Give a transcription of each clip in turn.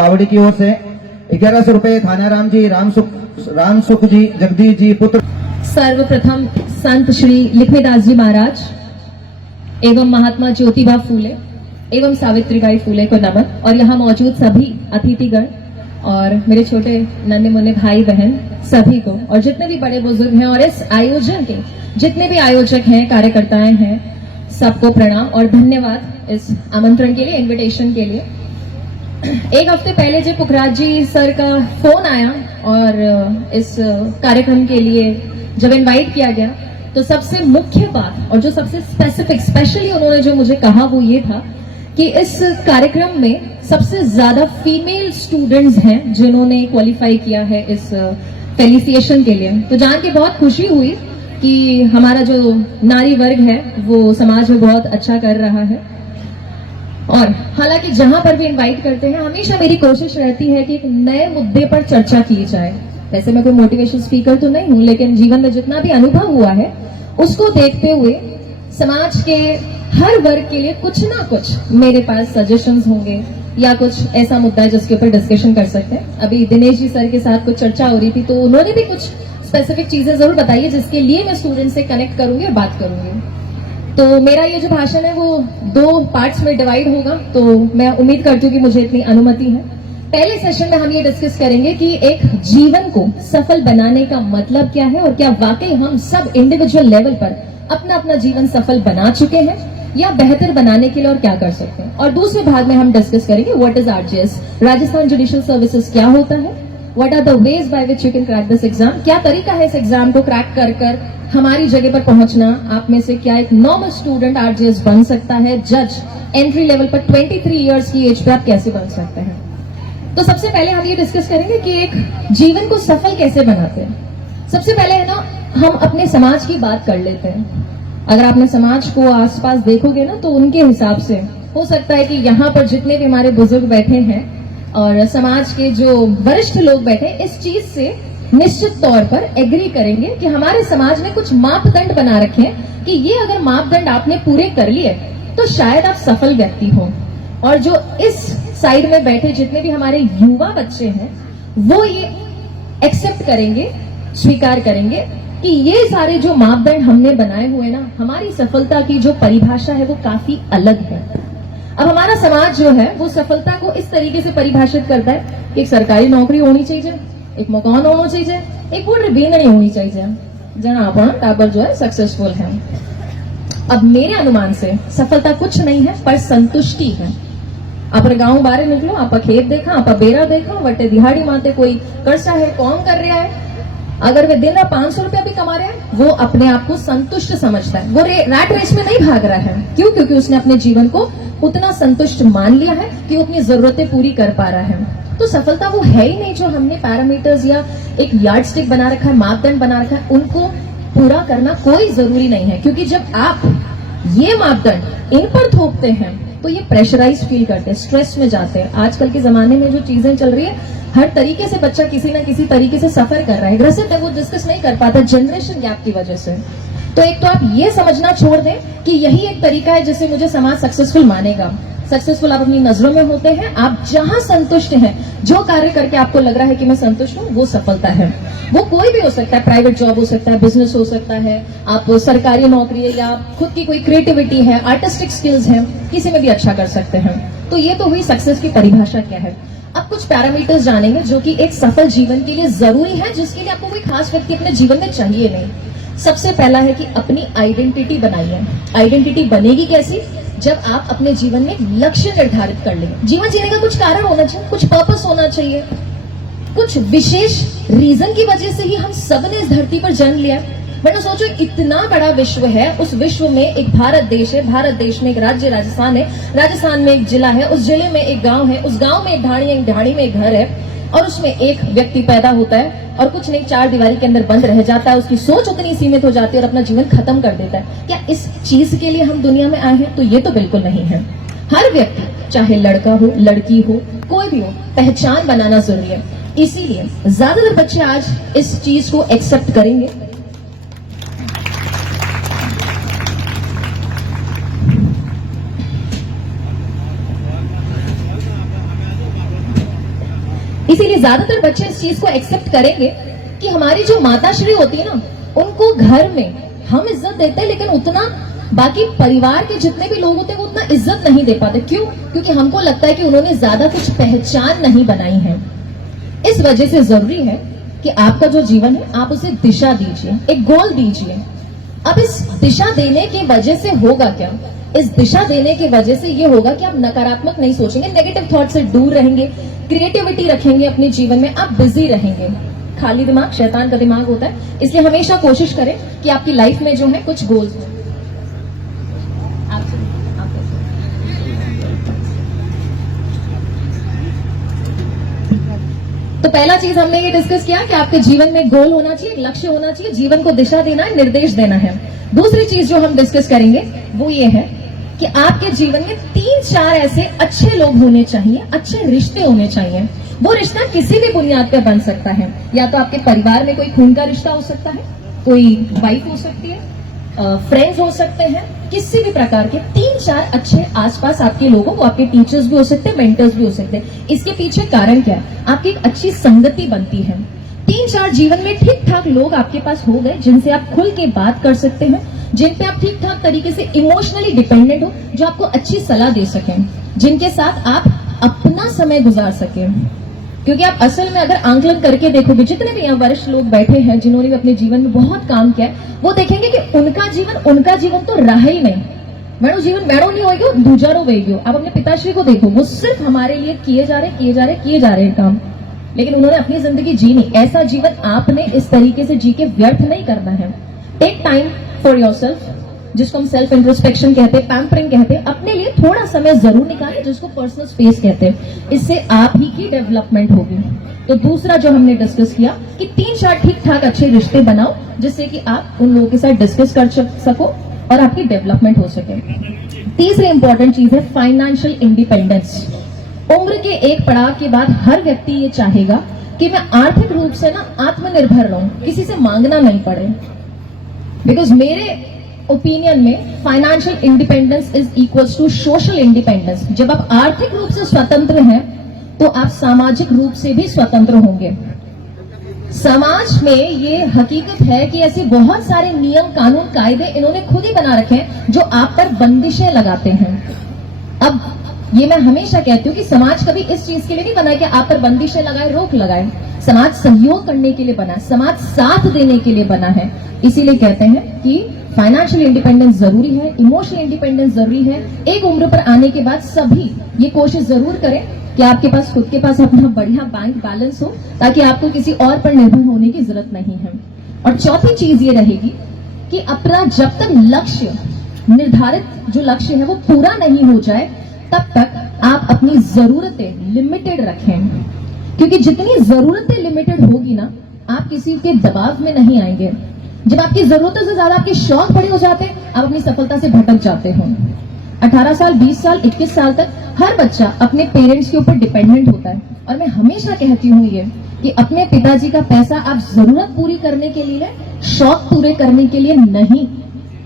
बावड़ी की ओर से 1100 रुपए थानाराम जी, राम सुख जी, जगदीश जी पुत्र। सर्वप्रथम संत श्री लक्ष्मीदास जी महाराज एवं महात्मा ज्योतिबा फूले एवं सावित्रीबाई फूले को नमन, और यहाँ मौजूद सभी अतिथिगण और मेरे छोटे नन्हे मुन्ने भाई बहन सभी को, और जितने भी बड़े बुजुर्ग हैं और इस आयोजन के जितने भी आयोजक हैं, कार्यकर्ताएं हैं, सबको प्रणाम और धन्यवाद इस आमंत्रण के लिए, इनविटेशन के लिए। एक हफ्ते पहले जब पुखराज जी सर का फोन आया और इस कार्यक्रम के लिए जब इनवाइट किया गया, तो सबसे मुख्य बात और जो सबसे स्पेशली उन्होंने जो मुझे कहा वो ये था कि इस कार्यक्रम में सबसे ज्यादा फीमेल स्टूडेंट्स हैं जिन्होंने क्वालिफाई किया है इस फेलिसिएशन के लिए। तो जान के बहुत खुशी हुई कि हमारा जो नारी वर्ग है वो समाज में बहुत अच्छा कर रहा है। और हालांकि जहां पर भी इनवाइट करते हैं, हमेशा मेरी कोशिश रहती है कि एक नए मुद्दे पर चर्चा की जाए। वैसे मैं कोई मोटिवेशन स्पीकर तो नहीं हूं, लेकिन जीवन में जितना भी अनुभव हुआ है उसको देखते हुए समाज के हर वर्ग के लिए कुछ ना कुछ मेरे पास सजेशंस होंगे या कुछ ऐसा मुद्दा है जिसके ऊपर डिस्कशन कर सकते हैं। अभी दिनेश जी सर के साथ कुछ चर्चा हो रही थी, तो उन्होंने भी कुछ स्पेसिफिक चीजें जरूर बताई है जिसके लिए मैं स्टूडेंट से कनेक्ट करूंगी और बात करूंगी। तो मेरा ये जो भाषण है वो 2 पार्ट्स में डिवाइड होगा, तो मैं उम्मीद करती हूँ कि मुझे इतनी अनुमति है। पहले सेशन में हम ये डिस्कस करेंगे कि एक जीवन को सफल बनाने का मतलब क्या है और क्या वाकई हम सब इंडिविजुअल लेवल पर अपना अपना जीवन सफल बना चुके हैं या बेहतर बनाने के लिए और क्या कर सकते हैं। और दूसरे भाग में हम डिस्कस करेंगे what is RGS, Rajasthan judicial services क्या होता है, what are the ways by which you can crack this exam, क्या तरीका है इस एग्जाम को क्रैक कर हमारी जगह पर पहुंचना। आप में से क्या एक नॉर्मल स्टूडेंट आरजीएस बन सकता है, जज एंट्री लेवल पर 23 इयर्स की एज पे आप कैसे बन सकते हैं। तो सबसे पहले हम ये डिस्कस करेंगे कि एक जीवन को सफल कैसे बनाते हैं। सबसे पहले है ना, हम अपने समाज की बात कर लेते हैं। अगर आपने समाज को आसपास देखोगे ना, तो उनके हिसाब से हो सकता है कि यहाँ पर जितने भी हमारे बुजुर्ग बैठे हैं और समाज के जो वरिष्ठ लोग बैठे हैं, इस चीज से निश्चित तौर पर एग्री करेंगे कि हमारे समाज ने कुछ मापदंड बना रखे हैं कि ये अगर मापदंड आपने पूरे कर लिए तो शायद आप सफल व्यक्ति हो। और जो इस साइड में बैठे जितने भी हमारे युवा बच्चे हैं वो ये एक्सेप्ट करेंगे, स्वीकार करेंगे कि ये सारे जो मापदंड हमने बनाए हुए ना, हमारी सफलता की जो परिभाषा है वो काफी अलग है। अब हमारा समाज जो है वो सफलता को इस तरीके से परिभाषित करता है कि एक सरकारी नौकरी होनी चाहिए, एक मकान होना चाहिए, एक पूरी बीनड़ी होनी चाहिए, जना अपन टाबर जो है सक्सेसफुल है। अब मेरे अनुमान से सफलता कुछ नहीं है पर संतुष्टि है। आप गांव बाहर निकलो, आप खेत देखा, आप बेरा देखा, वटे दिहाड़ी माते कोई कर्जा है, कौन कर रहा है, अगर वे दिन में 500 रुपया भी कमा रहे हैं, वो अपने आप को संतुष्ट समझता है। वो रैट रेस में नहीं भाग रहा है। क्यों? क्योंकि उसने अपने जीवन को उतना संतुष्ट मान लिया है कि वो अपनी जरूरतें पूरी कर पा रहा है। तो सफलता वो है ही नहीं जो हमने पैरामीटर्स या एक यार्ड स्टिक बना रखा है, मापदंड बना रखा है, उनको पूरा करना कोई जरूरी नहीं है। क्योंकि जब आप ये मापदंड इन पर थोपते हैं तो ये प्रेशराइज फील करते हैं, स्ट्रेस में जाते हैं। आजकल के जमाने में जो चीजें चल रही है, हर तरीके से बच्चा किसी ना किसी तरीके से सफर कर रहा है, ग्रसित है, वो डिस्कस नहीं कर पाता जनरेशन गैप की वजह से। तो एक तो आप ये समझना छोड़ दें कि यही एक तरीका है जिससे मुझे समाज सक्सेसफुल मानेगा। सक्सेसफुल आप अपनी नजरों में होते हैं, आप जहां संतुष्ट हैं, जो कार्य करके आपको लग रहा है कि मैं संतुष्ट हूं, वो सफलता है। वो कोई भी हो सकता है, प्राइवेट जॉब हो सकता है, बिजनेस हो सकता है, आप सरकारी नौकरी है, या खुद की कोई क्रिएटिविटी है, आर्टिस्टिक स्किल्स है, किसी में भी अच्छा कर सकते हैं। तो ये तो हुई सक्सेस की परिभाषा क्या है। अब कुछ पैरामीटर्स जानेंगे जो कि एक सफल जीवन के लिए जरूरी है, जिसके लिए आपको कोई खास व्यक्ति अपने जीवन में चाहिए नहीं। सबसे पहला है कि अपनी आइडेंटिटी बनाइए। आइडेंटिटी बनेगी कैसी? जब आप अपने जीवन में लक्ष्य निर्धारित कर लेंगे। जीवन जीने का कुछ कारण होना चाहिए, कुछ पर्पस होना चाहिए, कुछ विशेष रीजन की वजह से ही हम सब ने इस धरती पर जन्म लिया। वरना सोचो, इतना बड़ा विश्व है, उस विश्व में एक भारत देश है, भारत देश में एक राज्य राजस्थान है, राजस्थान में एक जिला है, उस जिले में एक गांव है, उस गांव में एक ढाणी है, एक ढाणी में एक घर है, और उसमें एक व्यक्ति पैदा होता है और कुछ नहीं, 4 दीवारी के अंदर बंद रह जाता है, उसकी सोच उतनी सीमित हो जाती है और अपना जीवन खत्म कर देता है। क्या इस चीज के लिए हम दुनिया में आए हैं? तो ये तो बिल्कुल नहीं है। हर व्यक्ति, चाहे लड़का हो, लड़की हो, कोई भी हो, पहचान बनाना जरूरी है। इसीलिए ज्यादातर बच्चे आज इस चीज को एक्सेप्ट करेंगे। इसीलिए ज्यादातर बच्चे इस चीज को एक्सेप्ट करेंगे कि हमारी जो माताश्री होती है ना, उनको घर में हम इज्जत देते हैं, लेकिन उतना बाकी परिवार के जितने भी लोग होते हैं वो उतना इज्जत नहीं दे पाते। क्यों? क्योंकि हमको लगता है कि उन्होंने ज्यादा कुछ पहचान नहीं बनाई है। इस वजह से जरूरी है कि आपका जो जीवन है आप उसे दिशा दीजिए, एक गोल दीजिए। अब इस दिशा देने की वजह से होगा क्या? इस दिशा देने की वजह से ये होगा कि आप नकारात्मक नहीं सोचेंगे, नेगेटिव थॉट से दूर रहेंगे, क्रिएटिविटी रखेंगे अपने जीवन में, आप बिजी रहेंगे। खाली दिमाग शैतान का दिमाग होता है, इसलिए हमेशा कोशिश करें कि आपकी लाइफ में जो है कुछ गोल्स हो। तो पहला चीज हमने ये डिस्कस किया कि आपके जीवन में गोल होना चाहिए, एक लक्ष्य होना चाहिए, जीवन को दिशा देना है, निर्देश देना है। दूसरी चीज जो हम डिस्कस करेंगे वो ये है कि आपके जीवन में 3-4 ऐसे अच्छे लोग होने चाहिए, अच्छे रिश्ते होने चाहिए। वो रिश्ता किसी भी बुनियाद पर बन सकता है, या तो आपके परिवार में कोई खून का रिश्ता हो सकता है, कोई वाइफ हो सकती है, फ्रेंड्स हो सकते हैं, किसी भी प्रकार के 3-4 अच्छे आसपास आपके लोगों, वो आपके टीचर्स भी हो सकते हैं, मेंटर्स भी हो सकते हैं। इसके पीछे कारण क्या है? आपकी एक अच्छी संगति बनती है। 3-4 जीवन में ठीक ठाक लोग आपके पास हो गए जिनसे आप खुल के बात कर सकते हैं, जिन पे आप ठीक ठाक तरीके से इमोशनली डिपेंडेंट हो, जो आपको अच्छी सलाह दे सकें, जिनके साथ आप अपना समय गुजार सकें। क्योंकि आप असल में अगर आंकलन करके देखोगे, जितने भी यहाँ वरिष्ठ लोग बैठे हैं जिन्होंने भी अपने जीवन में बहुत काम किया है, वो देखेंगे कि उनका जीवन तो रहा ही नहीं। मैडो जीवन मैडो नहीं होगी, दूजारो वेगी। आप अपने पिताश्री को देखो, वो सिर्फ हमारे लिए किए जा रहे काम, लेकिन उन्होंने अपनी जिंदगी जी नहीं। ऐसा जीवन आपने इस तरीके से जी के व्यर्थ नहीं करना है। टेक टाइम फॉर योरसेल्फ, जिसको हम सेल्फ इंट्रोस्पेक्शन कहते हैं, पैम्परिंग कहते हैं। अपने लिए थोड़ा समय जरूर निकालें, जिसको पर्सनल स्पेस कहते हैं। इससे आप ही की डेवलपमेंट होगी। तो दूसरा जो हमने डिस्कस किया कि 3-4 ठीक ठाक अच्छे रिश्ते बनाओ, जिससे कि आप उन लोगों के साथ डिस्कस कर सको और आपकी डेवलपमेंट हो सके। तीसरी इंपॉर्टेंट चीज है फाइनेंशियल इंडिपेंडेंस। उम्र के एक पड़ाव के बाद हर व्यक्ति ये चाहेगा कि मैं आर्थिक रूप से ना आत्मनिर्भर रहूं, किसी से मांगना नहीं पड़े। बिकॉज मेरे ओपिनियन में financial independence is equals to social independence. जब आप आर्थिक रूप से स्वतंत्र हैं तो आप सामाजिक रूप से भी स्वतंत्र होंगे। समाज में ये हकीकत है कि ऐसे बहुत सारे नियम, कानून, कायदे इन्होंने खुद ही बना रखे हैं जो आप पर बंदिशें लगाते हैं। अब ये मैं हमेशा कहती हूँ कि समाज कभी इस चीज के लिए नहीं बना कि आप पर बंदिशें लगाए, रोक लगाए। समाज सहयोग करने के लिए बना है, समाज साथ देने के लिए बना है। इसीलिए कहते हैं कि फाइनेंशियल इंडिपेंडेंस जरूरी है, इमोशनल इंडिपेंडेंस जरूरी है। एक उम्र पर आने के बाद सभी ये कोशिश जरूर करें कि आपके पास खुद के पास अपना बढ़िया बैंक बैलेंस हो, ताकि आपको किसी और पर निर्भर होने की जरूरत नहीं है। और चौथी चीज ये रहेगी कि अपना जब तक लक्ष्य, निर्धारित जो लक्ष्य है वो पूरा नहीं हो जाए, तब तक आप अपनी जरूरतें लिमिटेड रखें। क्योंकि जितनी जरूरतें लिमिटेड होगी ना, आप किसी के दबाव में नहीं आएंगे। जब आपकी जरूरतों से ज्यादा आपके शौक बड़े हो जाते हैं, आप अपनी सफलता से भटक जाते हो। 18 साल, 20 साल, 21 साल तक हर बच्चा अपने पेरेंट्स के ऊपर डिपेंडेंट होता है। और मैं हमेशा कहती हूँ ये कि अपने पिताजी का पैसा आप जरूरत पूरी करने के लिए, शौक पूरे करने के लिए नहीं।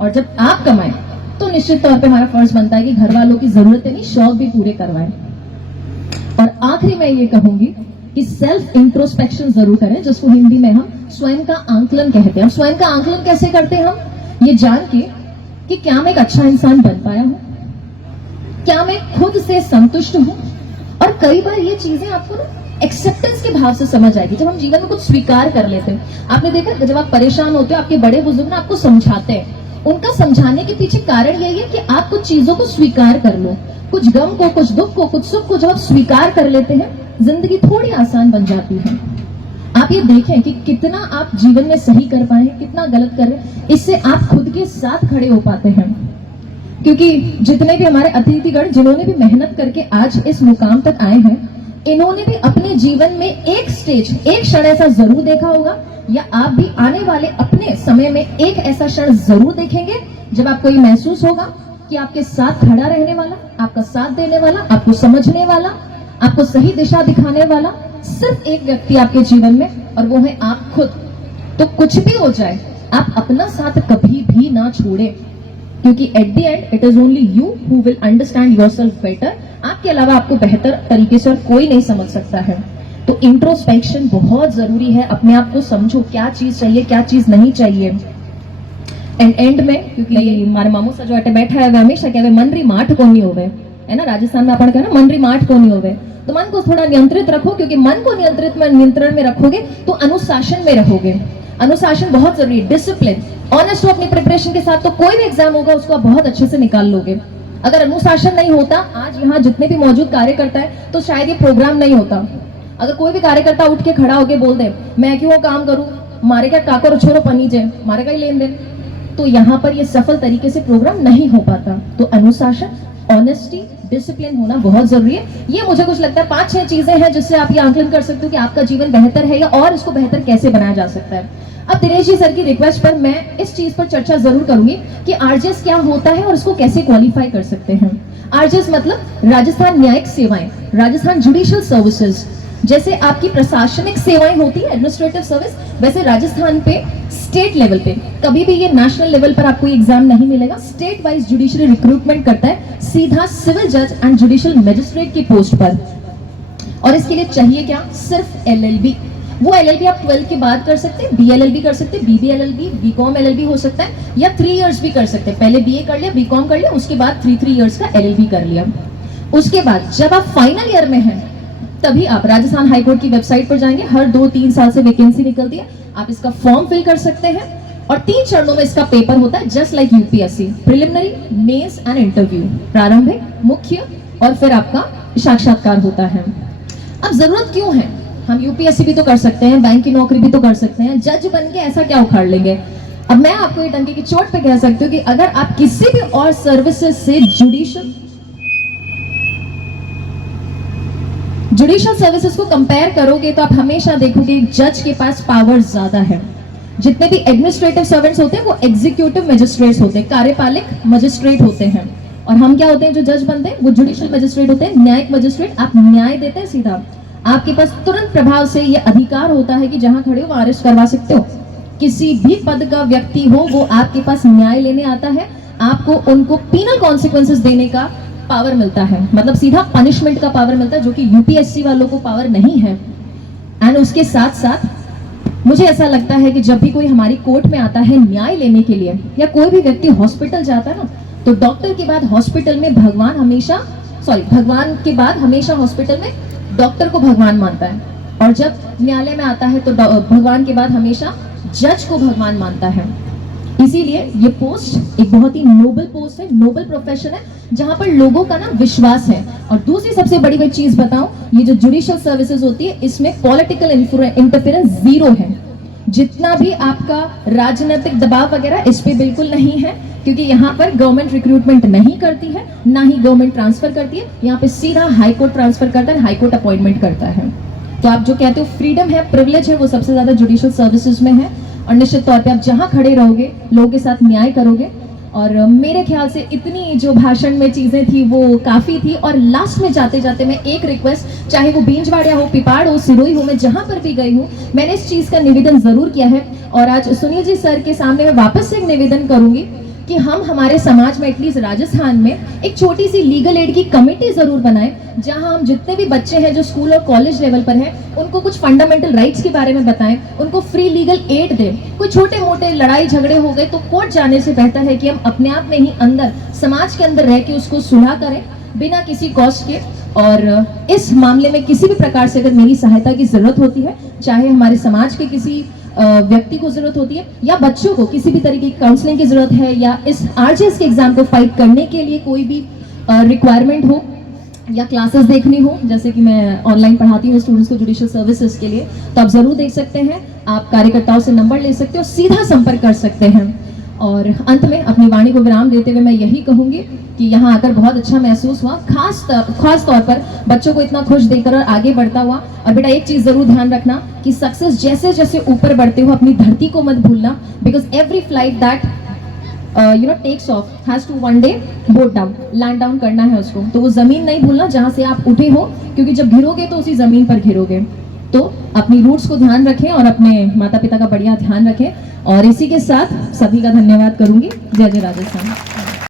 और जब आप कमाएं तो निश्चित तौर पे हमारा फर्ज बनता है कि घर वालों की जरूरतें नहीं, शौक भी पूरे करवाएं। और आखिरी मैं ये कहूंगी कि सेल्फ इंट्रोस्पेक्शन जरूर करें, जिसको हिंदी में हम स्वयं का आंकलन कहते हैं। स्वयं का आंकलन कैसे करते हैं हम? ये जान के कि क्या मैं एक अच्छा इंसान बन पाया हूं, क्या मैं खुद से संतुष्ट हूं। और कई बार ये चीजें आपको ना एक्सेप्टेंस के भाव से समझ आएगी, जब हम जीवन में कुछ स्वीकार कर लेते हैं। आपने देखा जब आप परेशान होते हो, आपके बड़े बुजुर्ग ना आपको समझाते हैं। उनका समझाने के पीछे कारण यही है कि आप कुछ चीजों को स्वीकार कर लो, कुछ गम को, कुछ दुख को, कुछ सुख को जब आप स्वीकार कर लेते हैं, जिंदगी थोड़ी आसान बन जाती है। आप ये देखें कि कितना आप जीवन में सही कर पाए, कितना गलत कर रहे हैं, इससे आप खुद के साथ खड़े हो पाते हैं। क्योंकि जितने भी हमारे अतिथिगण जिन्होंने भी मेहनत करके आज इस मुकाम तक आए हैं, इन्होंने भी अपने जीवन में एक स्टेज, एक क्षण ऐसा जरूर देखा होगा, या आप भी आने वाले अपने समय में एक ऐसा क्षण जरूर देखेंगे जब आपको ये महसूस होगा कि आपके साथ खड़ा रहने वाला, आपका साथ देने वाला, आपको समझने वाला, आपको सही दिशा दिखाने वाला सिर्फ एक व्यक्ति आपके जीवन में, और वो है आप खुद। तो कुछ भी हो जाए, आप अपना साथ कभी भी ना छोड़े, क्योंकि at the end it is only you who will understand yourself better. आपके अलावा आपको बेहतर तरीके से और कोई नहीं समझ सकता है। तो इंट्रोस्पेक्शन बहुत जरूरी है, अपने आप को समझो क्या चीज चाहिए क्या चीज नहीं चाहिए। एंड में क्योंकि मारे मामू सा जो अटे बैठा है वे हमेशा कहवे मन री माठ कोनी होवे, है ना, राजस्थान में अपन कहना मन री माठ कोनी होवे। तो मन को थोड़ा नियंत्रित रखो, क्योंकि मन को नियंत्रण में रखोगे तो अनुशासन में रहोगे। अनुशासन बहुत जरूरी है, डिसिप्लिन, ऑनेस्ट हो अपनी प्रिपरेशन के साथ, तो कोई भी एग्जाम होगा उसको आप बहुत अच्छे से निकाल लोगे। अगर अनुशासन नहीं होता, आज यहाँ जितने भी मौजूद कार्यकर्ता है तो शायद ये प्रोग्राम नहीं होता। अगर कोई भी कार्यकर्ता उठ के खड़ा होके बोल दे मैं क्यों काम करूं, मारे क्या काकर छोरो पनीजे, मारे का ही लेन देन, तो यहाँ पर ये सफल तरीके से प्रोग्राम नहीं हो पाता। तो अनुशासन, ऑनेस्टी, डिसिप्लिन होना बहुत जरूरी है। ये मुझे कुछ लगता है 5-6 चीजें हैं जिससे आप ये आंकलन कर सकते हो कि आपका जीवन बेहतर है या और इसको बेहतर कैसे बनाया जा सकता है। अब दिनेश जी सर की रिक्वेस्ट पर मैं इस चीज पर चर्चा जरूर करूंगी कि आरजेएस क्या होता है और इसको कैसे क्वालिफाई कर सकते हैं। आरजेएस मतलब राजस्थान न्यायिक सेवाएं, राजस्थान जुडिशियल सर्विसेज। जैसे आपकी प्रशासनिक सेवाएं होती है, एडमिनिस्ट्रेटिव सर्विस, वैसे राजस्थान पे स्टेट लेवल पे, कभी भी ये नेशनल लेवल पर आपको एग्जाम नहीं मिलेगा, स्टेट वाइज जुडिशरी रिक्रूटमेंट करता है सीधा सिविल जज एंड जुडिशियल मजिस्ट्रेट की पोस्ट पर। और इसके लिए चाहिए क्या, सिर्फ एलएलबी। वो एलएलबी आप 12 के बाद कर सकते हैं, बीएलएलबी कर सकते हैं, बीबीएलएलबी, बीकॉम एलएलबी हो सकता है, या 3 इयर्स भी कर सकते हैं। पहले बीए कर लिया, बीकॉम कर लिया, उसके बाद 3 इयर्स का एलएलबी कर लिया। उसके बाद जब आप फाइनल ईयर में हैं तभी आप राजस्थान हाईकोर्ट की वेबसाइट पर जाएंगे, हर 2-3 साल से वैकेंसी निकलती है, आप इसका फॉर्म फिल कर सकते हैं। और 3 चरणों में इसका पेपर होता है, just like UPSC, preliminary, mains and interview, प्रारंभिक, मुख्य और फिर आपका साक्षात्कार होता है। अब जरूरत क्यों है, हम यूपीएससी भी तो कर सकते हैं, बैंक की नौकरी भी तो कर सकते हैं, जज बन के ऐसा क्या उखाड़ लेंगे। अब मैं आपको ये डंके की चोट पे कह सकती हूँ कि अगर आप किसी भी और सर्विसेज से जुडिशियल सर्विसेज को कंपेयर करोगे तो आप हमेशा देखोगे जज के पास पावर ज्यादा है। जितने भी एडमिनिस्ट्रेटिव सर्वेंट्स होते हैं वो एग्जीक्यूटिव मजिस्ट्रेट्स होते हैं, कार्यपालिक मजिस्ट्रेट होते हैं, और हम क्या होते हैं जो जज बनते हैं वो जुडिशियल मजिस्ट्रेट होते हैं, न्यायिक मजिस्ट्रेट। आप न्याय देते हैं सीधा, आपके पास तुरंत प्रभाव से ये अधिकार होता है कि जहां खड़े हो वहां अरेस्ट करवा सकते हो। किसी भी पद का व्यक्ति हो वो आपके पास न्याय लेने आता है, आपको उनको पीनल कॉन्सिक्वेंसेस देने का पावर मिलता है, मतलब सीधा पनिशमेंट का पावर मिलता है, जो कि यूपीएससी वालों को पावर नहीं है। एंड उसके साथ साथ मुझे ऐसा लगता है कि जब भी कोई हमारी कोर्ट में आता है न्याय लेने के लिए, या कोई भी व्यक्ति हॉस्पिटल जाता है ना, तो डॉक्टर के बाद हॉस्पिटल में भगवान के बाद हमेशा हॉस्पिटल में डॉक्टर को भगवान मानता है, और जब न्यायालय में आता है तो भगवान के बाद हमेशा जज को भगवान मानता है। इसीलिए ये पोस्ट एक बहुत ही नोबल पोस्ट है, नोबल प्रोफेशन है, जहां पर लोगों का ना विश्वास है। और दूसरी सबसे बड़ी चीज बताऊं, ये जो जुडिशियल सर्विसेज होती है इसमें पॉलिटिकल इंटरफेरेंस 0 है। जितना भी आपका राजनीतिक दबाव वगैरह इस पे बिल्कुल नहीं है, क्योंकि यहाँ पर गवर्नमेंट रिक्रूटमेंट नहीं करती है, ना ही गवर्नमेंट ट्रांसफर करती है, यहाँ पे सीधा हाईकोर्ट ट्रांसफर करता है, हाईकोर्ट अपॉइंटमेंट करता है। तो आप जो कहते हो फ्रीडम है, प्रिविलेज है, वो सबसे ज्यादा जुडिशियल सर्विसेज में है। और निश्चित तौर पे आप जहां खड़े रहोगे लोगों के साथ न्याय करोगे। और मेरे ख्याल से इतनी जो भाषण में चीजें थी वो काफी थी। और लास्ट में जाते जाते मैं एक रिक्वेस्ट, चाहे वो बींजवाड़िया हो, पिपाड़ हो, सिरोही हो, मैं जहां पर भी गई हूँ मैंने इस चीज का निवेदन जरूर किया है। और आज सुनील जी सर के सामने मैं वापस से एक निवेदन करूंगी कि हम हमारे समाज में, एटलीस्ट राजस्थान में, एक छोटी सी लीगल एड की कमेटी जरूर बनाएं, जहां हम जितने भी बच्चे हैं जो स्कूल और कॉलेज लेवल पर हैं उनको कुछ फंडामेंटल राइट्स के बारे में बताएं, उनको फ्री लीगल एड दें। कोई छोटे मोटे लड़ाई झगड़े हो गए तो कोर्ट जाने से बेहतर है कि हम अपने आप में ही अंदर समाज के अंदर रह के उसको सुलह करें बिना किसी कॉस्ट के। और इस मामले में किसी भी प्रकार से अगर मेरी सहायता की जरूरत होती है, चाहे हमारे समाज के किसी व्यक्ति को जरूरत होती है या बच्चों को किसी भी तरीके की काउंसलिंग की जरूरत है, या इस आरजेएस के एग्जाम को फाइट करने के लिए कोई भी रिक्वायरमेंट हो या क्लासेस देखनी हो, जैसे कि मैं ऑनलाइन पढ़ाती हूँ स्टूडेंट्स को जुडिशियल सर्विसेज के लिए, तो आप जरूर देख सकते हैं। आप कार्यकर्ताओं से नंबर ले सकते हो, सीधा संपर्क कर सकते हैं। और अंत में अपनी वाणी को विराम देते हुए मैं यही कहूंगी कि यहाँ आकर बहुत अच्छा महसूस हुआ, खास तौर पर बच्चों को इतना खुश देखकर और आगे बढ़ता हुआ। और बेटा एक चीज जरूर ध्यान रखना कि सक्सेस जैसे जैसे ऊपर बढ़ते हो अपनी धरती को मत भूलना, because every flight that takes off has to one day boat down, land down करना है उसको। तो वो जमीन नहीं भूलना जहां से आप उठे हो, क्योंकि जब गिरोगे तो उसी जमीन पर गिरोगे। तो अपनी रूट्स को ध्यान रखें और अपने माता पिता का बढ़िया ध्यान रखें। और इसी के साथ सभी का धन्यवाद करूंगी। जय जय राजस्थान।